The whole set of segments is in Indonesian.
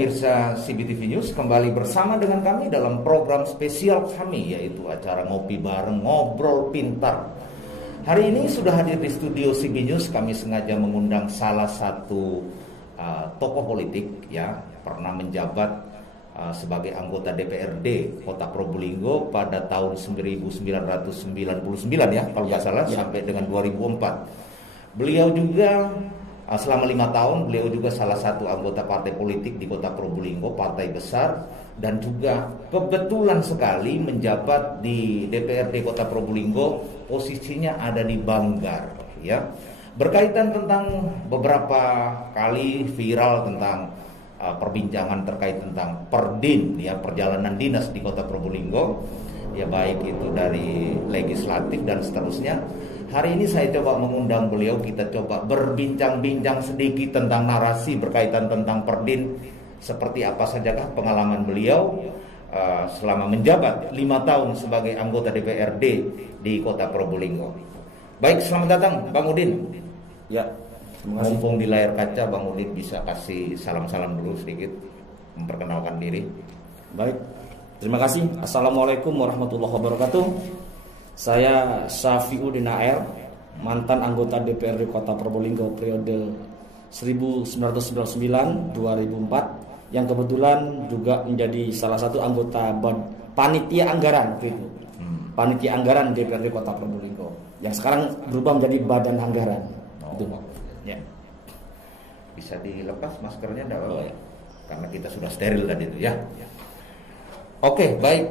pemirsa CBTV News, kembali bersama dengan kami dalam program spesial kami, yaitu acara Ngopi Bareng Ngobrol Pintar. Hari ini sudah hadir di studio CB News. Kami sengaja mengundang salah satu tokoh politik, ya, pernah menjabat sebagai anggota DPRD Kota Probolinggo pada tahun 1999, ya, kalau nggak salah, sampai dengan 2004. Beliau juga selama 5 tahun, beliau juga salah satu anggota partai politik di Kota Probolinggo, partai besar, dan juga kebetulan sekali menjabat di DPRD Kota Probolinggo, posisinya ada di Banggar, ya. Berkaitan tentang beberapa kali viral tentang perbincangan terkait tentang Perdin, ya, perjalanan dinas di Kota Probolinggo, ya, baik itu dari legislatif dan seterusnya. Hari ini saya coba mengundang beliau, kita coba berbincang-bincang sedikit tentang narasi berkaitan tentang Perdin. Seperti apa sajakah pengalaman beliau selama menjabat 5 tahun sebagai anggota DPRD di Kota Probolinggo. Baik, selamat datang Bang Udin. Ya, terima kasih. Mumpung di layar kaca, Bang Udin bisa kasih salam-salam dulu sedikit, memperkenalkan diri. Baik, terima kasih. Assalamualaikum warahmatullahi wabarakatuh. Saya Syafiuddin AR, mantan anggota DPRD Kota Probolinggo periode 1999-2004, yang kebetulan juga menjadi salah satu anggota panitia anggaran, gitu. Panitia anggaran DPRD Kota Probolinggo, yang sekarang berubah menjadi badan anggaran. Ya. Bisa dilepas maskernya, enggak apa-apa, ya, karena kita sudah steril tadi itu, ya. Oke, baik.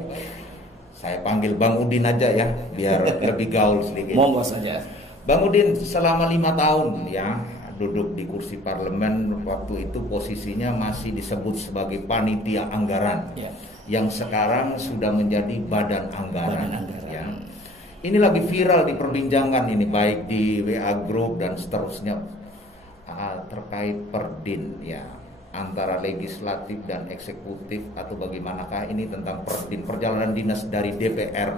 Saya panggil Bang Udin aja, ya, biar lebih gaul sedikit. Monggo saja. Bang Udin, selama 5 tahun, ya, duduk di kursi parlemen. Waktu itu posisinya masih disebut sebagai panitia anggaran, ya, yang sekarang sudah menjadi badan anggaran. Ya. Ini lagi viral di perbincangan ini, baik di WA Group dan seterusnya, terkait Perdin, ya, antara legislatif dan eksekutif, atau bagaimanakah ini tentang Perdin, perjalanan dinas dari DPR.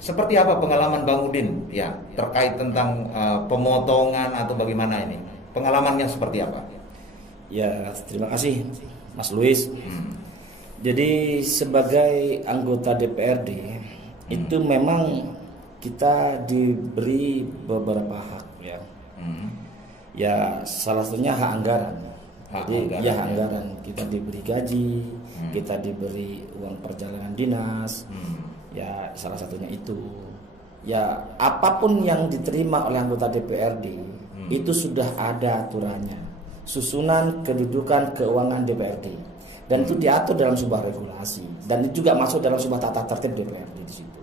Seperti apa pengalaman Bang Udin, ya, terkait tentang pemotongan atau bagaimana ini? Pengalamannya seperti apa? Ya, terima kasih Mas Luis. Jadi sebagai anggota DPRD itu memang kita diberi beberapa hak, ya. Ya, salah satunya hak anggaran. Jadi anggaran, ya, anggaran, kita diberi gaji, kita diberi uang perjalanan dinas, ya, salah satunya itu. Ya, apapun yang diterima oleh anggota DPRD itu sudah ada aturannya, susunan kedudukan keuangan DPRD, dan itu diatur dalam sebuah regulasi, dan itu juga masuk dalam sebuah tata tertib DPRD di situ.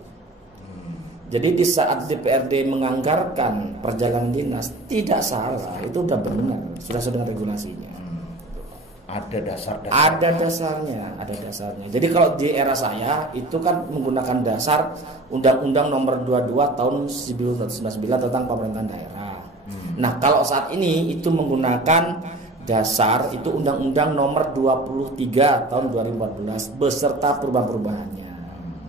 Jadi di saat DPRD menganggarkan perjalanan dinas, tidak salah, itu udah benar, sudah sesuai dengan regulasinya. Ada dasar-dasar. Ada dasarnya. Jadi kalau di era saya itu kan menggunakan dasar Undang-Undang Nomor 22 Tahun 1999 tentang pemerintahan daerah. Nah, kalau saat ini itu menggunakan dasar itu Undang-Undang Nomor 23 Tahun 2014 beserta perubahan-perubahannya.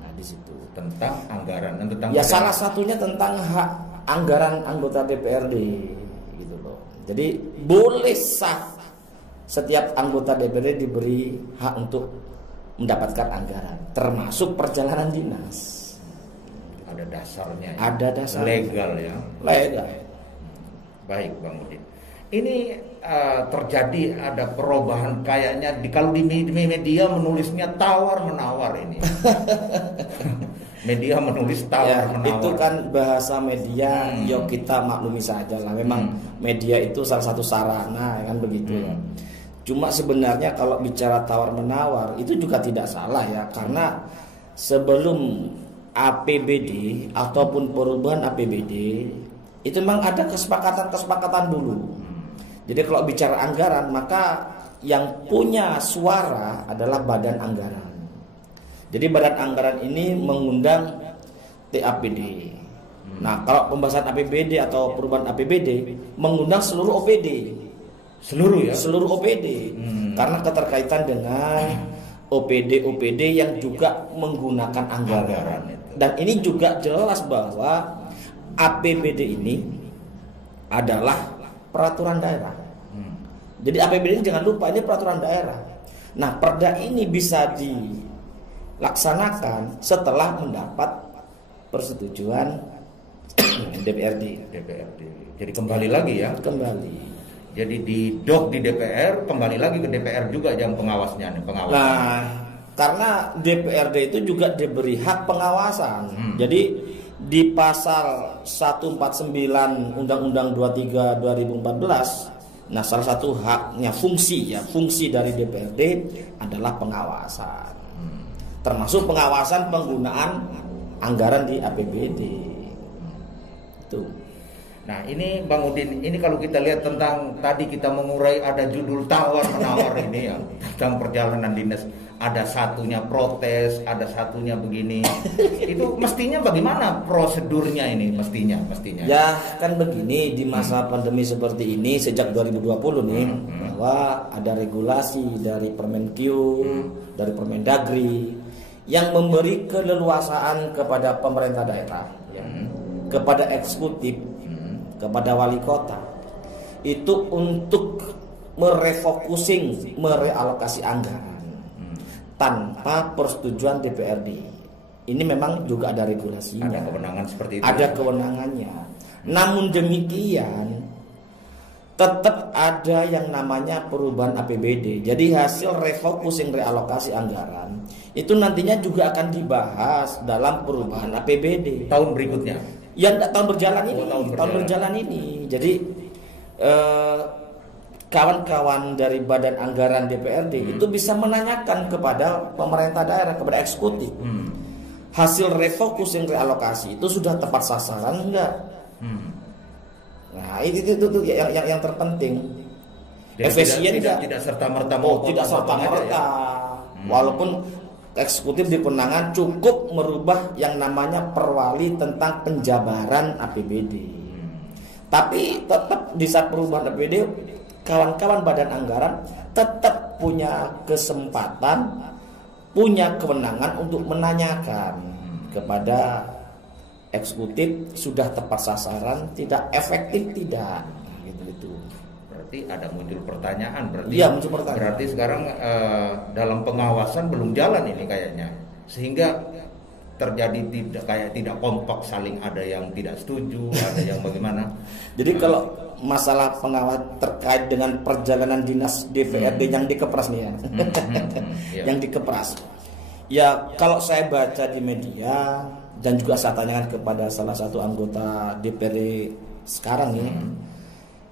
Nah, di situ tentang anggaran dan tentang, ya, salah satunya tentang hak anggaran anggota DPRD, gitu loh. Jadi boleh sah setiap anggota DPRD diberi hak untuk mendapatkan anggaran, termasuk perjalanan dinas. Ada dasarnya, ya? Ada dasar legal, ya. Legal. Baik, Bang Udin. Ini terjadi ada perubahan kayaknya kalau di media menulisnya tawar menawar ini. Media menulis tawar menawar. Itu kan bahasa media, yuk kita maklumi saja lah. Memang media itu salah satu sarana, kan begitu. Cuma sebenarnya kalau bicara tawar menawar itu juga tidak salah, ya, karena sebelum APBD ataupun perubahan APBD itu memang ada kesepakatan dulu. Jadi kalau bicara anggaran, maka yang punya suara adalah badan anggaran. Jadi badan anggaran ini mengundang TAPD. Nah, kalau pembahasan APBD atau perubahan APBD mengundang seluruh OPD. Seluruh OPD. Karena keterkaitan dengan OPD yang juga menggunakan anggaran. Dan ini juga jelas bahwa APBD ini adalah peraturan daerah. Jadi APBD ini jangan lupa ini peraturan daerah. Nah, perda ini bisa dilaksanakan setelah mendapat persetujuan DPRD. Jadi kembali lagi ya. Kembali. Jadi didok di DPR, kembali lagi ke DPR juga yang pengawasnya nih, pengawasan. Nah, karena DPRD itu juga diberi hak pengawasan. Jadi di pasal 149 Undang-Undang 23 2014, nah salah satu haknya fungsi dari DPRD adalah pengawasan. Termasuk pengawasan penggunaan anggaran di APBD. Itu. Nah ini Bang Udin, ini kalau kita lihat tentang tadi kita mengurai ada judul tawar-menawar ini ya tentang perjalanan dinas, ada satunya protes, ada satunya begini. Itu mestinya bagaimana prosedurnya ini mestinya? Ya kan begini, di masa pandemi seperti ini sejak 2020 nih bahwa ada regulasi dari Permenq, dari Permendagri yang memberi keleluasaan kepada pemerintah daerah, kepada eksekutif, kepada wali kota itu untuk merealokasi anggaran tanpa persetujuan DPRD. Ini memang juga ada regulasinya. Ada kewenangan seperti itu. Ada kewenangannya. Namun demikian tetap ada yang namanya perubahan APBD. Jadi hasil refocusing realokasi anggaran itu nantinya juga akan dibahas dalam perubahan APBD tahun berikutnya. Yang tahun berjalan ini. Jadi kawan-kawan dari Badan Anggaran DPRD itu bisa menanyakan kepada pemerintah daerah, kepada eksekutif, hasil refocusing realokasi itu sudah tepat sasaran enggak? Nah itu yang terpenting. Efisien tidak serta-merta tidak serta-merta. Walaupun eksekutif di kewenangan cukup merubah yang namanya perwali tentang penjabaran APBD. Tapi tetap di saat perubahan APBD, kawan-kawan badan anggaran tetap punya kesempatan, punya kewenangan untuk menanyakan kepada eksekutif sudah tepat sasaran, tidak efektif tidak. Gitu. Berarti ada muncul pertanyaan, berarti sekarang dalam pengawasan belum jalan ini kayaknya, sehingga terjadi tidak kompak, saling ada yang tidak setuju, ada yang bagaimana. Jadi kalau masalah pengawas terkait dengan perjalanan dinas DPRD yang dikepras nih ya, yang dikepras, ya kalau saya baca di media dan juga saya tanyakan kepada salah satu anggota DPRD sekarang nih.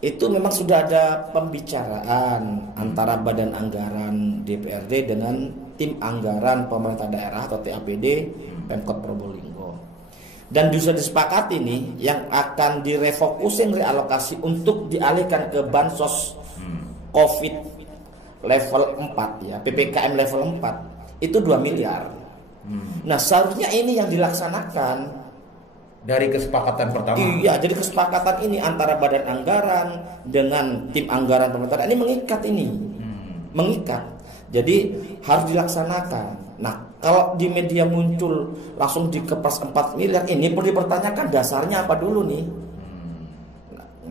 Itu memang sudah ada pembicaraan antara Badan Anggaran DPRD dengan tim anggaran pemerintah daerah atau TAPD Pemkot Probolinggo. Dan sudah disepakati nih yang akan direfocusing realokasi untuk dialihkan ke bansos COVID level 4 ya, PPKM level 4 itu 2 miliar. Nah, seharusnya ini yang dilaksanakan dari kesepakatan pertama. Iya, jadi kesepakatan ini antara Badan Anggaran dengan tim anggaran pemerintah ini mengikat ini. Mengikat. Jadi harus dilaksanakan. Nah, kalau di media muncul langsung dikepras 4 miliar, ini perlu dipertanyakan dasarnya apa dulu nih?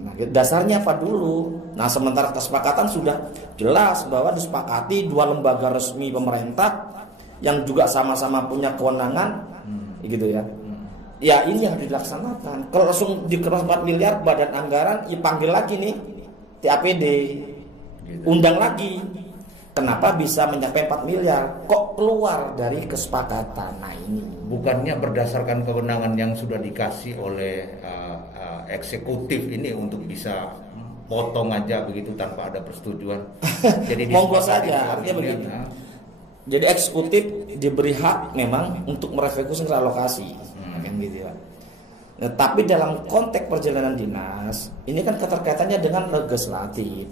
Nah, dasarnya apa dulu? Nah, sementara kesepakatan sudah jelas bahwa disepakati dua lembaga resmi pemerintah yang juga sama-sama punya kewenangan, gitu ya. Ya ini yang dilaksanakan. Kalau langsung dikeras 4 miliar, Badan Anggaran dipanggil lagi nih TAPD, undang lagi. Kenapa bisa mencapai 4 miliar? Kok keluar dari kesepakatan? Nah ini bukannya berdasarkan kewenangan yang sudah dikasih oleh eksekutif ini untuk bisa potong aja begitu tanpa ada persetujuan. Jadi monggo saja, artinya begini. Jadi eksekutif diberi hak memang untuk merefocusing realokasi. Gitu ya. Nah, tapi dalam konteks perjalanan dinas ini kan keterkaitannya dengan legislatif.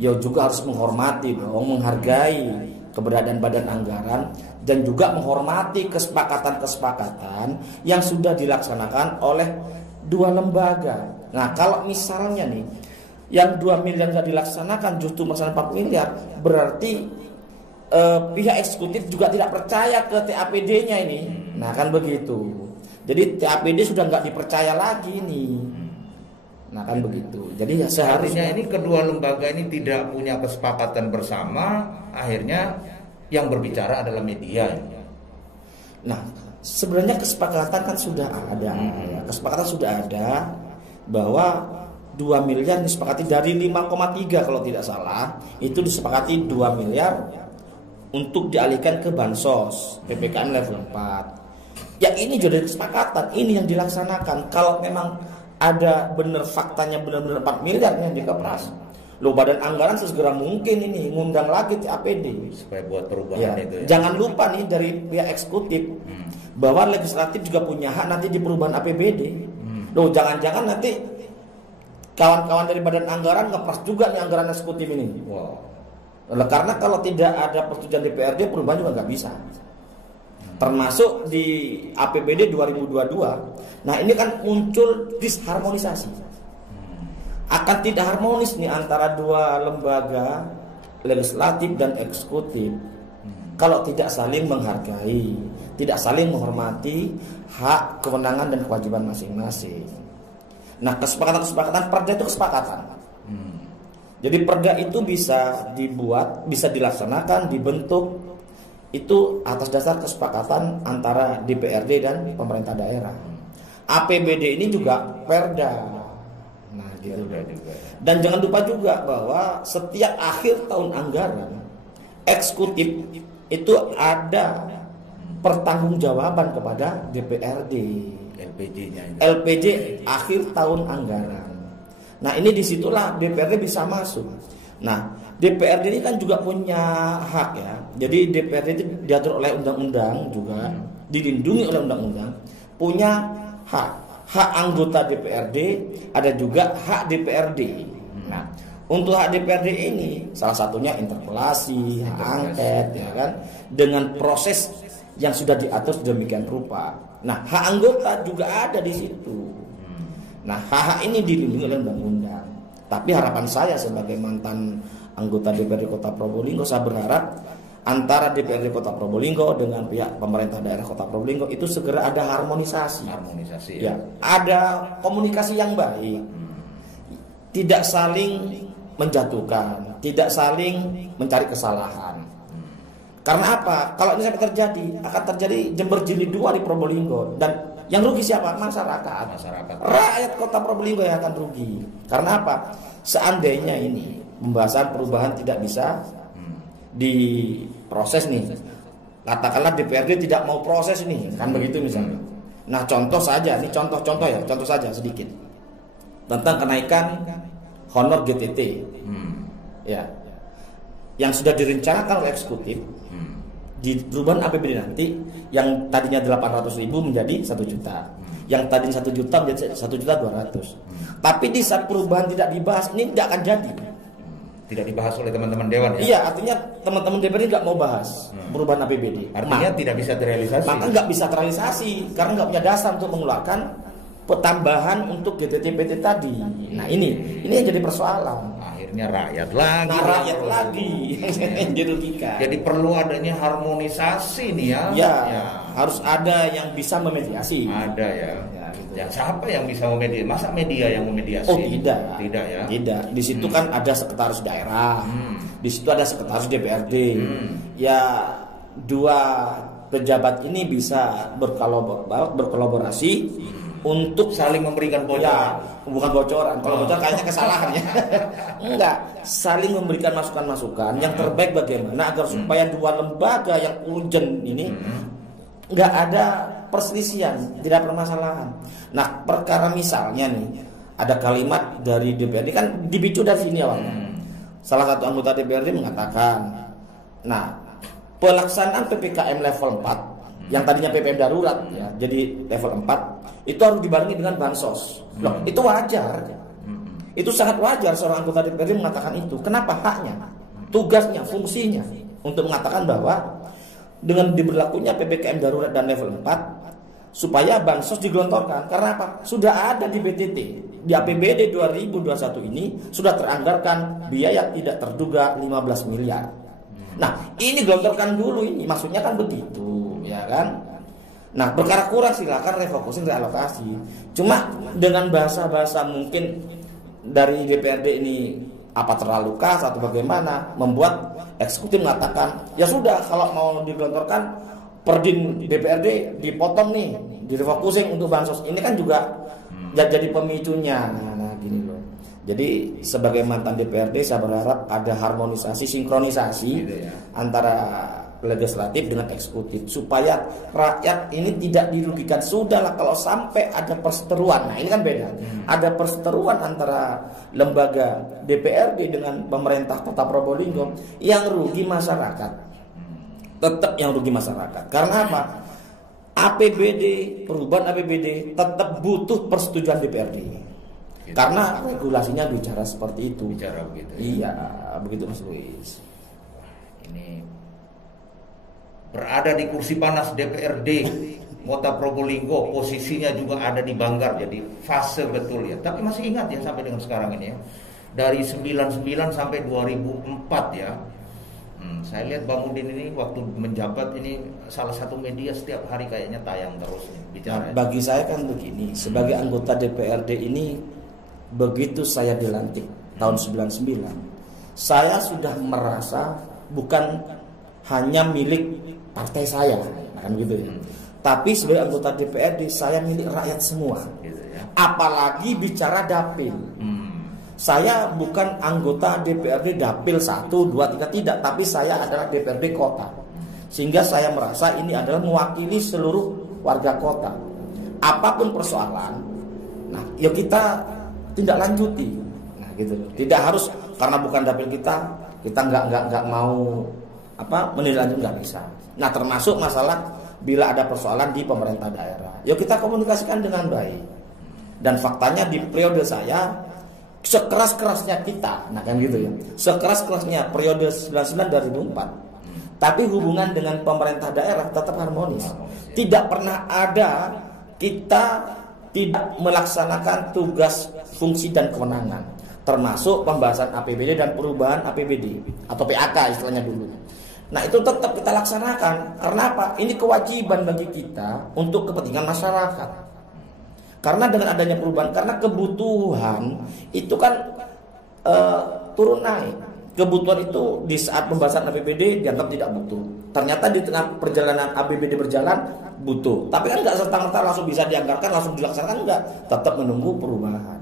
Ya juga harus menghormati dong, menghargai keberadaan Badan Anggaran dan juga menghormati kesepakatan-kesepakatan yang sudah dilaksanakan oleh dua lembaga. Nah, kalau misalnya nih yang 2 miliar nggak dilaksanakan justru masalah 4 miliar, berarti pihak eksekutif juga tidak percaya ke TAPD-nya ini. Nah, kan begitu. Jadi TAPD sudah nggak dipercaya lagi nih. Nah kan begitu. Jadi seharusnya ini kedua lembaga ini tidak punya kesepakatan bersama, akhirnya yang berbicara adalah media. Nah sebenarnya kesepakatan kan sudah ada, ya. Kesepakatan sudah ada bahwa 2 miliar disepakati dari 5,3 kalau tidak salah, itu disepakati 2 miliar untuk dialihkan ke bansos PPKM level 4. Ya ini jadi kesepakatan, ini yang dilaksanakan. Kalau memang ada benar faktanya benar-benar 4 miliar yang dikepras, lo badan anggaran sesegera mungkin ini ngundang lagi APD supaya buat perubahan ya. itu ya. Jangan lupa nih dari pihak eksekutif bahwa legislatif juga punya hak nanti di perubahan APBD. Loh jangan-jangan nanti kawan-kawan dari badan anggaran ngepras juga nih anggaran eksekutif ini. Wow. Karena kalau tidak ada persetujuan DPRD perubahan juga nggak bisa. Termasuk di APBD 2022. Nah ini kan muncul disharmonisasi. Akan tidak harmonis nih antara dua lembaga legislatif dan eksekutif kalau tidak saling menghargai, tidak saling menghormati hak, kewenangan dan kewajiban masing-masing. Nah kesepakatan perda itu kesepakatan. Jadi perda itu bisa dibuat, bisa dilaksanakan, dibentuk itu atas dasar kesepakatan antara DPRD dan pemerintah daerah. APBD ini juga perda. Nah, gitu. Dan jangan lupa juga bahwa setiap akhir tahun anggaran eksekutif itu ada pertanggungjawaban kepada DPRD. LPJ-nya. LPJ akhir tahun anggaran. Nah, ini disitulah DPRD bisa masuk. Nah, DPRD ini kan juga punya hak ya. Jadi DPRD itu diatur oleh undang-undang juga, dilindungi oleh undang-undang, punya hak. Hak anggota DPRD ada juga hak DPRD. Nah, untuk hak DPRD ini salah satunya interpelasi, hak angket ya kan, dengan proses yang sudah diatur sedemikian rupa. Nah, hak anggota juga ada di situ. Nah, hak ini dilindungi oleh undang-undang. Tapi harapan saya sebagai mantan anggota DPRD Kota Probolinggo, saya berharap antara DPRD Kota Probolinggo dengan pihak pemerintah daerah Kota Probolinggo itu segera ada harmonisasi. Ya, ada komunikasi yang baik. Tidak saling menjatuhkan, tidak saling mencari kesalahan. Karena apa? Kalau ini sampai terjadi, akan terjadi Jember Jilid 2 di Probolinggo dan yang rugi siapa? Masyarakat. Rakyat Kota Probolinggo yang akan rugi. Karena apa? Seandainya ini pembahasan perubahan tidak bisa diproses nih. Katakanlah DPRD tidak mau proses ini, kan begitu misalnya. Nah, contoh saja, ini contoh saja sedikit. Tentang kenaikan honor GTT. Ya. Yang sudah direncanakan oleh eksekutif di perubahan APBD nanti yang tadinya 800.000 menjadi 1 juta. Yang tadinya 1 juta menjadi 1.200.000. Tapi di saat perubahan tidak dibahas, ini tidak akan jadi. Tidak dibahas oleh teman-teman dewan ya? Iya, artinya teman-teman DPRD nggak mau bahas perubahan APBD. Artinya tidak bisa terrealisasi. Maka nggak bisa terrealisasi karena nggak punya dasar untuk mengeluarkan tambahan untuk GTT-PT tadi. Nah ini yang jadi persoalan. Akhirnya rakyat lagi. Nah, rakyat lagi yang dirugikan. Jadi perlu adanya harmonisasi nih ya. Ya. Harus ada yang bisa memediasi. Ada ya. Gitu. Ya siapa yang bisa memediasi? Masa media yang memediasi? Oh tidak. Tidak ya. Tidak. Di situ kan ada sekretaris daerah. Di situ ada sekretaris DPRD. Ya dua pejabat ini bisa berkolaborasi untuk saling memberikan bocoran. Ya, bukan bocoran. Kalau bocoran kayaknya kesalahan ya. Enggak, saling memberikan masukan-masukan yang terbaik bagaimana agar supaya dua lembaga yang urgent ini enggak ada perselisihan, tidak permasalahan. Nah, perkara misalnya nih ada kalimat dari DPRD kan dipicu dari sini awalnya. Salah satu anggota DPRD mengatakan, nah, pelaksanaan PPKM level 4 yang tadinya PPM darurat ya, jadi level 4 itu harus dibarengi dengan bansos. Loh, itu wajar. Itu sangat wajar seorang anggota DPRD mengatakan itu. Kenapa? Haknya, tugasnya, fungsinya untuk mengatakan bahwa dengan diberlakunya PPKM darurat dan level 4 supaya bansos digelontorkan. Karena apa? Sudah ada di BTT. Di APBD 2021 ini sudah teranggarkan biaya tidak terduga 15 miliar. Nah, ini gelontorkan dulu ini. Maksudnya kan begitu, ya kan? Nah, perkara kurang silakan refocusing, realokasi. Cuma dengan bahasa-bahasa mungkin dari DPRD ini apa terlalu kas atau bagaimana, membuat eksekutif mengatakan ya sudah, kalau mau digelontorkan Perdin DPRD dipotong nih, direfocusing untuk bansos. Ini kan juga jadi pemicunya. Nah gini loh. Jadi sebagai mantan DPRD saya berharap ada harmonisasi, sinkronisasi gitu ya, antara legislatif dengan eksekutif supaya rakyat ini tidak dirugikan. Sudahlah kalau sampai ada perseteruan. Nah ini kan beda. Ada perseteruan antara lembaga DPRD dengan pemerintah Kota Probolinggo, yang rugi masyarakat. Tetap yang rugi masyarakat. Karena apa? APBD, perubahan APBD tetap butuh persetujuan DPRD. Gitu. Karena regulasinya bicara seperti itu. Bicara begitu. Ya? Iya, begitu Mas Luis. Ini berada di kursi panas DPRD Kota Probolinggo, posisinya juga ada di Banggar, jadi fase betul ya. Tapi masih ingat ya sampai dengan sekarang ini ya, dari 99 sampai 2004 ya. Saya lihat Bang Udin ini waktu menjabat ini salah satu media setiap hari kayaknya tayang terus bicara. Nah, bagi saya kan begini, sebagai anggota DPRD ini begitu saya dilantik tahun 99, saya sudah merasa bukan hanya milik partai saya, kan gitu ya. Tapi sebagai anggota DPRD saya milik rakyat semua. Gitu ya. Apalagi bicara dapil. Saya bukan anggota DPRD dapil 1, 2, 3 tidak, tapi saya adalah DPRD kota. Sehingga saya merasa ini adalah mewakili seluruh warga kota. Apapun persoalan, nah ya kita tindak lanjuti. Nah gitu loh. Tidak harus karena bukan dapil kita nggak mau menindaklanjuti, nggak bisa. Nah termasuk masalah bila ada persoalan di pemerintah daerah, ya kita komunikasikan dengan baik. Dan faktanya di periode saya sekeras-kerasnya kita, nah kan gitu ya, sekeras-kerasnya periode 99-2004, tapi hubungan dengan pemerintah daerah tetap harmonis. Tidak pernah ada kita tidak melaksanakan tugas, fungsi dan kewenangan, termasuk pembahasan APBD dan perubahan APBD atau PAK istilahnya dulu. Nah itu tetap kita laksanakan. Karena apa? Ini kewajiban bagi kita untuk kepentingan masyarakat. Karena dengan adanya perubahan, karena kebutuhan itu kan turun naik. Kebutuhan itu di saat pembahasan APBD dianggap tidak butuh. Ternyata di tengah perjalanan APBD berjalan butuh. Tapi kan nggak serta-merta langsung bisa dianggarkan, langsung dilaksanakan, enggak. Tetap menunggu perubahan.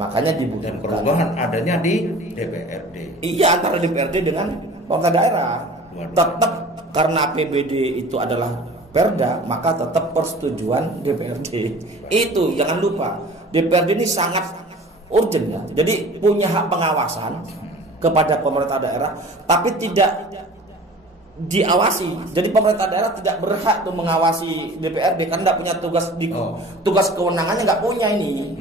Makanya dibutuhkan. Dan perubahan adanya di DPRD. Iya, antara DPRD dengan pemerintah daerah. Tetap karena APBD itu adalah Perda, maka tetap persetujuan DPRD. Itu jangan lupa, DPRD ini sangat urgent ya. Jadi punya hak pengawasan kepada pemerintah daerah, tapi tidak diawasi. Jadi pemerintah daerah tidak berhak untuk mengawasi DPRD karena tidak punya tugas kewenangannya, nggak punya ini.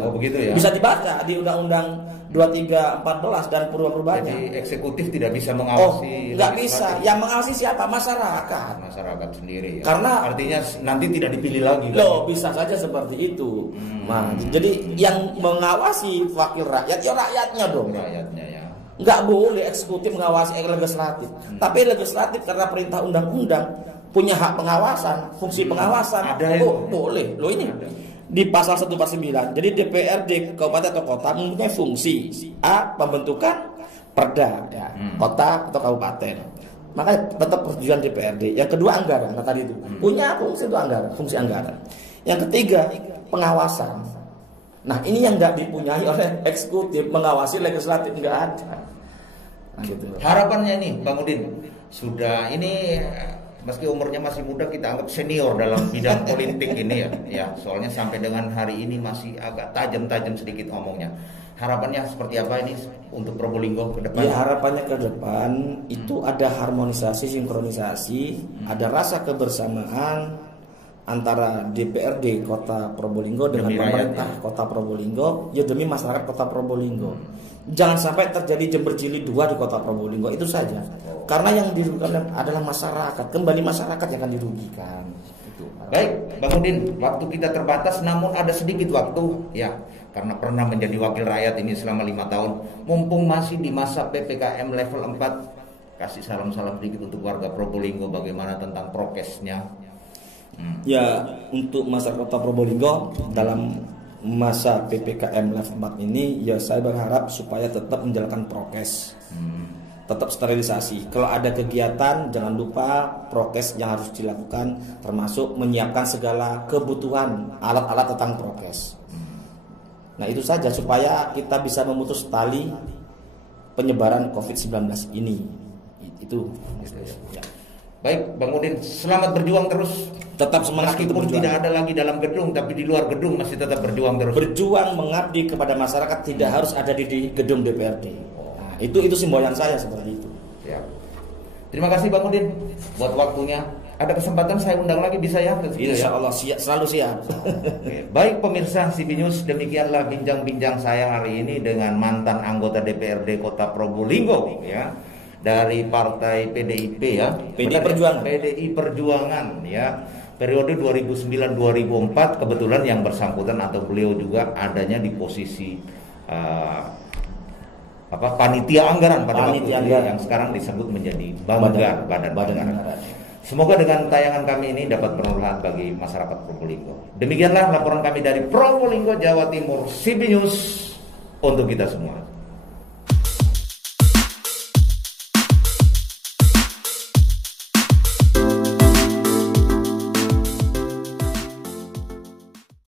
Oh begitu ya. Bisa dibaca di Undang-Undang 2314 dan perubahan-perubahannya. Jadi eksekutif tidak bisa mengawasi. Nggak bisa. Yang mengawasi siapa? Masyarakat. Masyarakat sendiri. Ya. Karena artinya nanti tidak dipilih lagi. Loh, bisa saja seperti itu. Nah, jadi yang mengawasi wakil rakyat ya rakyatnya dong. Rakyatnya ya. Nggak boleh eksekutif mengawasi legislatif. Tapi legislatif karena perintah undang-undang punya hak pengawasan, fungsi pengawasan. Ada boleh. Loh ini. Di pasal 1/9. Jadi DPRD kabupaten atau kota mempunyai fungsi A. Pembentukan perda ya, kota atau kabupaten. Maka tetap persetujuan DPRD. Yang kedua anggaran. Nah tadi itu punya fungsi itu anggaran, fungsi anggaran. Yang ketiga pengawasan. Nah ini yang nggak dipunyai oleh eksekutif, mengawasi legislatif nggak ada. Nah, gitu. Harapannya nih Bang Udin, sudah ini meski umurnya masih muda kita anggap senior dalam bidang politik ini ya, soalnya sampai dengan hari ini masih agak tajam-tajam sedikit ngomongnya. Harapannya seperti apa ini untuk Probolinggo ke depan? Ya harapannya ke depan itu ada harmonisasi, sinkronisasi, ada rasa kebersamaan antara DPRD Kota Probolinggo dengan pemerintah Kota Probolinggo, ya demi masyarakat Kota Probolinggo. Jangan sampai terjadi jember jilid 2 di Kota Probolinggo, itu saja. Karena yang dirugikan adalah masyarakat, kembali masyarakat yang akan dirugikan. Baik, Bang Udin, waktu kita terbatas, namun ada sedikit waktu ya, karena pernah menjadi wakil rakyat ini selama 5 tahun. Mumpung masih di masa PPKM level 4, kasih salam-salam sedikit untuk warga Probolinggo, bagaimana tentang prokesnya. Ya, untuk masyarakat Kota Probolinggo dalam masa PPKM level 4 ini ya saya berharap supaya tetap menjalankan prokes. Tetap sterilisasi. Kalau ada kegiatan jangan lupa prokes yang harus dilakukan, termasuk menyiapkan segala kebutuhan alat-alat tentang prokes. Nah itu saja supaya kita bisa memutus tali penyebaran COVID-19 ini. Itu. Ya. Baik, Bang Udin, selamat berjuang terus. Tetap semangat meskipun berjuang. Tidak ada lagi dalam gedung, tapi di luar gedung masih tetap berjuang terus. Berjuang mengabdi kepada masyarakat tidak harus ada di gedung DPRD. Nah, itu simbolan saya seperti itu. Siap. Terima kasih Bang Udin buat waktunya. Ada kesempatan saya undang lagi bisa ya? Insya Allah siap, selalu siap. Oke. Baik pemirsa CB News, demikianlah bincang-bincang saya hari ini dengan mantan anggota DPRD Kota Probolinggo ya. Dari partai PDIP ya. PDI Perjuangan ya. Periode 2009-2004 kebetulan yang bersangkutan atau beliau juga adanya di posisi panitia anggaran pada waktu itu yang sekarang disebut menjadi Banggar Badan Anggaran. Semoga dengan tayangan kami ini dapat bermanfaat bagi masyarakat Probolinggo. Demikianlah laporan kami dari Probolinggo, Jawa Timur, CB News untuk kita semua.